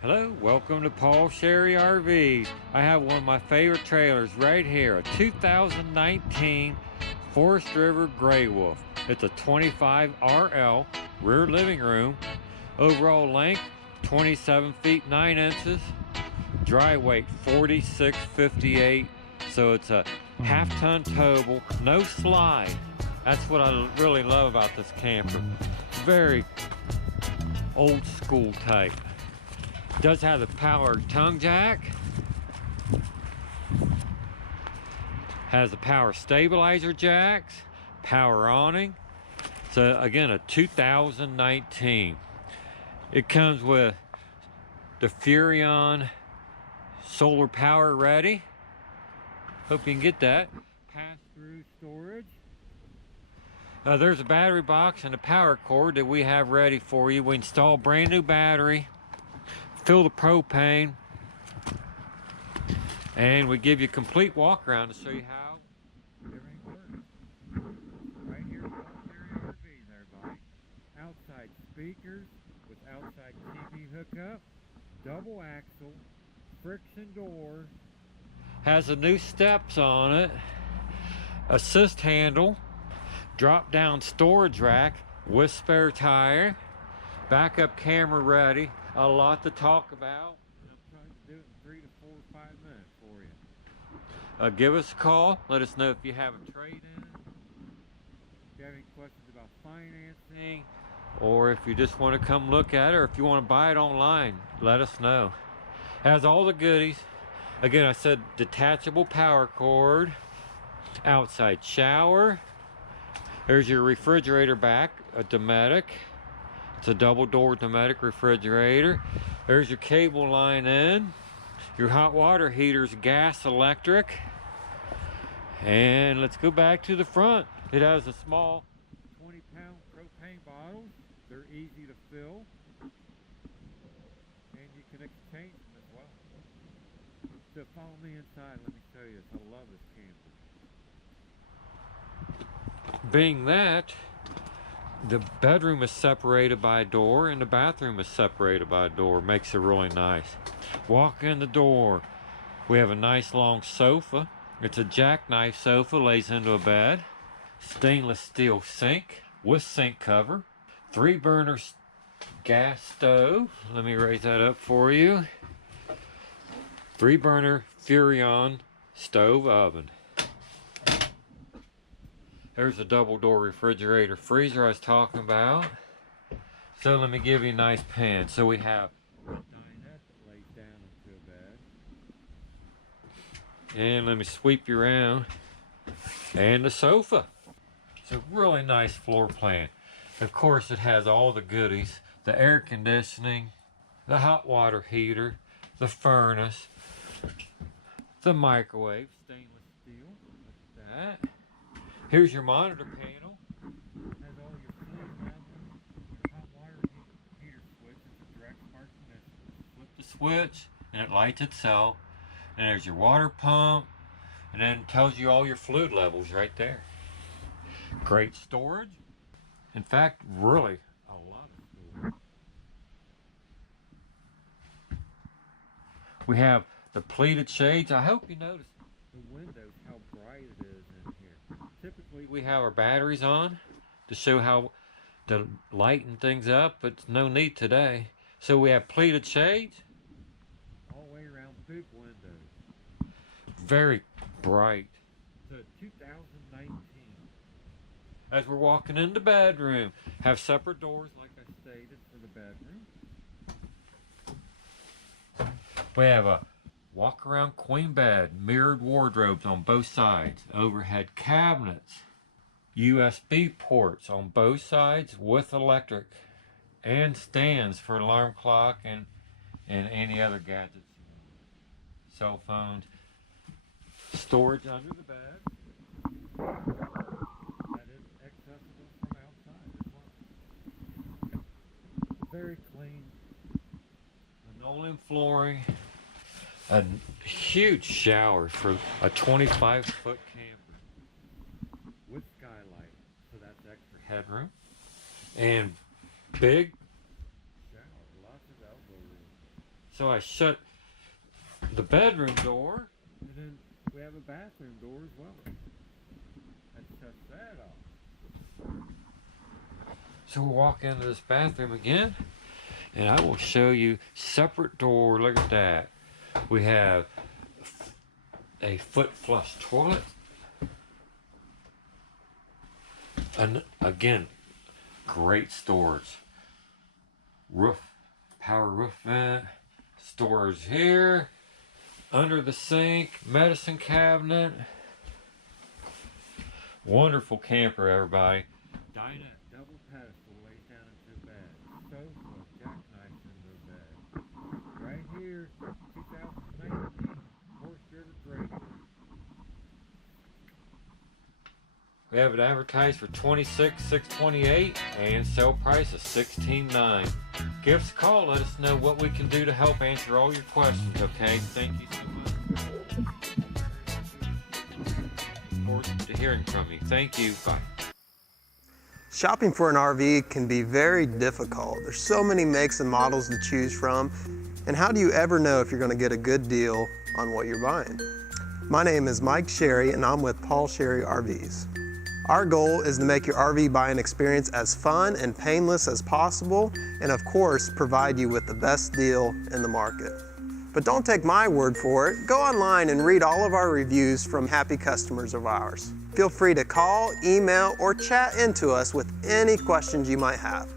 Hello, welcome to Paul Sherry RVs. I have one of my favorite trailers right here, a 2019 Forest River Grey Wolf. It's a 25 RL rear living room, overall length 27 feet 9 inches, dry weight 4658, so it's a half-ton towable, no slide. That's what I really love about this camper. Very old school type. Does have the power tongue jack, has the power stabilizer jacks, power awning. So again, a 2019. It comes with the Furrion solar power ready. Hope you can get that. Pass-through storage. There's a battery box and a power cord that we have ready for you. We install brand new battery, fill the propane, and we give you a complete walk around to show you how everything works. Right here at Walk-thru RVs, everybody. Outside speakers with outside TV hookup, double axle, friction door, has the new steps on it, assist handle, drop down storage rack with spare tire, backup camera ready. A lot to talk about. I'm trying to do it in 3 to 4 or 5 minutes for you. Give us a call. Let us know if you have a trade-in, if you have any questions about financing, or if you just want to come look at it, or if you want to buy it online, let us know. Has all the goodies. Again, I said detachable power cord, outside shower. There's your refrigerator back, a Dometic. It's a double door Dometic refrigerator. There's your cable line in. Your hot water heater's gas electric. And let's go back to the front. It has a small 20-pound propane bottle. They're easy to fill. And you can exchange them as well. So follow me inside. Let me show you this. I love this camper. Being that the bedroom is separated by a door and the bathroom is separated by a door, makes it really nice. Walk in the door. We have a nice long sofa. It's a jackknife sofa, lays into a bed. Stainless steel sink with sink cover. 3-burner gas stove. Let me raise that up for you. 3-burner Furrion stove oven. There's a double door refrigerator freezer I was talking about. So let me give you a nice pan. So we have a dinette that lays down into a bed. And let me sweep you around. And the sofa. It's a really nice floor plan. Of course, it has all the goodies. The air conditioning, the hot water heater, the furnace, the microwave, stainless steel, like that. Here's your monitor panel. Has all your fluid levels, your hot water heater switch. It's a direct smart connection. Flip the switch and it lights itself. And there's your water pump. And then it tells you all your fluid levels right there. Great storage. In fact, really a lot of storage. We have the pleated shades. I hope you notice the windows, how bright it is in here. Typically we have our batteries on to show how to lighten things up, but no need today. So we have pleated shades all the way around, big windows. Very bright. So 2019. As we're walking in the bedroom, have separate doors like I stated for the bedroom. We have a walk-around queen bed, mirrored wardrobes on both sides, overhead cabinets, USB ports on both sides with electric, and stands for alarm clock and any other gadgets. Cell phones, storage under the bed. That is accessible from outside as well. Very clean. Linoleum flooring. A huge shower for a 25-foot camper with skylight, so that's extra headroom. And big shower, lots of elbow room. So I shut the bedroom door, and then we have a bathroom door as well. That shuts that off. So we'll walk into this bathroom again, and I will show you separate door. Look at that. We have a foot flush toilet. And again, great storage. Roof, power roof vent, storage here, under the sink, medicine cabinet. Wonderful camper, everybody. Dinette, double pedestal, lays down into bed. Sofa, jackknife into bed. Right here, 2019 horse-driven draper. We have it advertised for $26,628 and sale price of $16,900. Give us a call. Let us know what we can do to help answer all your questions. Okay? Thank you so much. Look forward to hearing from you. Thank you. Bye. Shopping for an RV can be very difficult. There's so many makes and models to choose from. And how do you ever know if you're going to get a good deal on what you're buying? My name is Mike Sherry, and I'm with Paul Sherry RVs. Our goal is to make your RV buying experience as fun and painless as possible, and of course, provide you with the best deal in the market. But don't take my word for it. Go online and read all of our reviews from happy customers of ours. Feel free to call, email, or chat into us with any questions you might have.